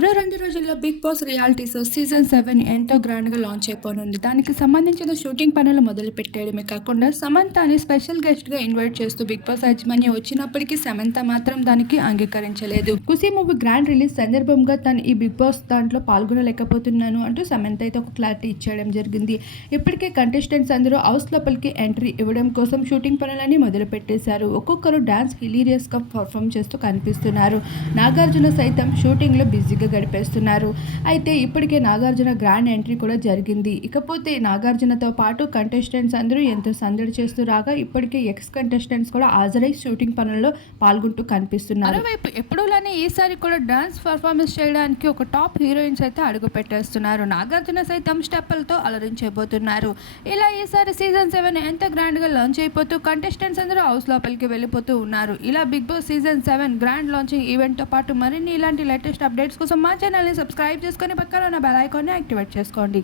మరో 2 రోజుల్లో 'Bigg Boss' reality show season 7 ఎంతో గ్రాండ్‌గా లాంచ్ అయిపోనుంది. దానికి సంబంధించిన షూటింగ్ పనులు మొదలుపెట్టేయడమే కాకుండా సమంతని స్పెషల్ గెస్ట్‌గా ఇన్వైట్ చేస్తూ 'బిగ్ బాస్' యాజమాన్యం వచ్చినప్పటికీ సమంత మాత్రం దానికి అంగీకరించలేదు. 'ఖుషి' మూవీ గ్రాండ్ రిలీజ్ సందర్భంగా తను ఈ 'బిగ్ బాస్' దాంట్లో పాల్గొనలేకపోతున్నాను అంటూ సమంత అయితే ఒక క్లారిటీ ఇచ్చేయడం జరిగింది. ఇప్పటికే కంటెస్టెంట్స్ అందరూ హౌస్ లోపలికి ఎంట్రీ ఇవ్వడం కోసం షూటింగ్ పనులన్నీ మొదలుపెట్టేశారు. ఒక్కొక్కరు డాన్స్ హిలీరియస్‌గా పర్ఫామ్ చేస్తూ కనిపిస్తున్నారు. నాగార్జున సైతం షూటింగ్‌లో బిజీగా గడిపేస్తున్నారు. అయితే ఇప్పటికే నాగార్జున గ్రాండ్ ఎంట్రీ కూడా జరిగింది. ఇకపోతే నాగార్జునతో పాటు కంటెస్టెంట్స్ అందరూ ఎంతో సందడి చేస్తూ రాగా ఇప్పటికే ఎక్స్ కంటెస్టెంట్స్ కూడా హాజరై షూటింగ్ పనుల్లో పాల్గొంటూ కనిపిస్తున్నారు. మరోవైపు ఎప్పుడూలానే ఈసారి కూడా డాన్స్ పర్ఫార్మెన్స్ చేయడానికి ఒక టాప్ హీరోయిన్స్ అయితే అడుగు పెట్టేస్తున్నారు. నాగార్జున సైతం స్టెప్పులతో అలరించబోతున్నారు. ఇలా ఈసారి సీజన్ 7 ఎంత గ్రాండ్గా లాంచ్ అయిపోతూ కంటెస్టెంట్స్ అందరూ హౌస్ లోపలికి వెళ్ళిపోతూ ఉన్నారు. ఇలా Bigg Boss season 7 grand launching ఈవెంట్తో పాటు మరిన్ని ఇలాంటి లేటెస్ట్ అప్డేట్స్ కోసం మా ఛానల్ని సబ్స్క్రైబ్ చేసుకొని పక్కన ఉన్న బెల్ ఐకాన్ని యాక్టివేట్ చేసుకోండి.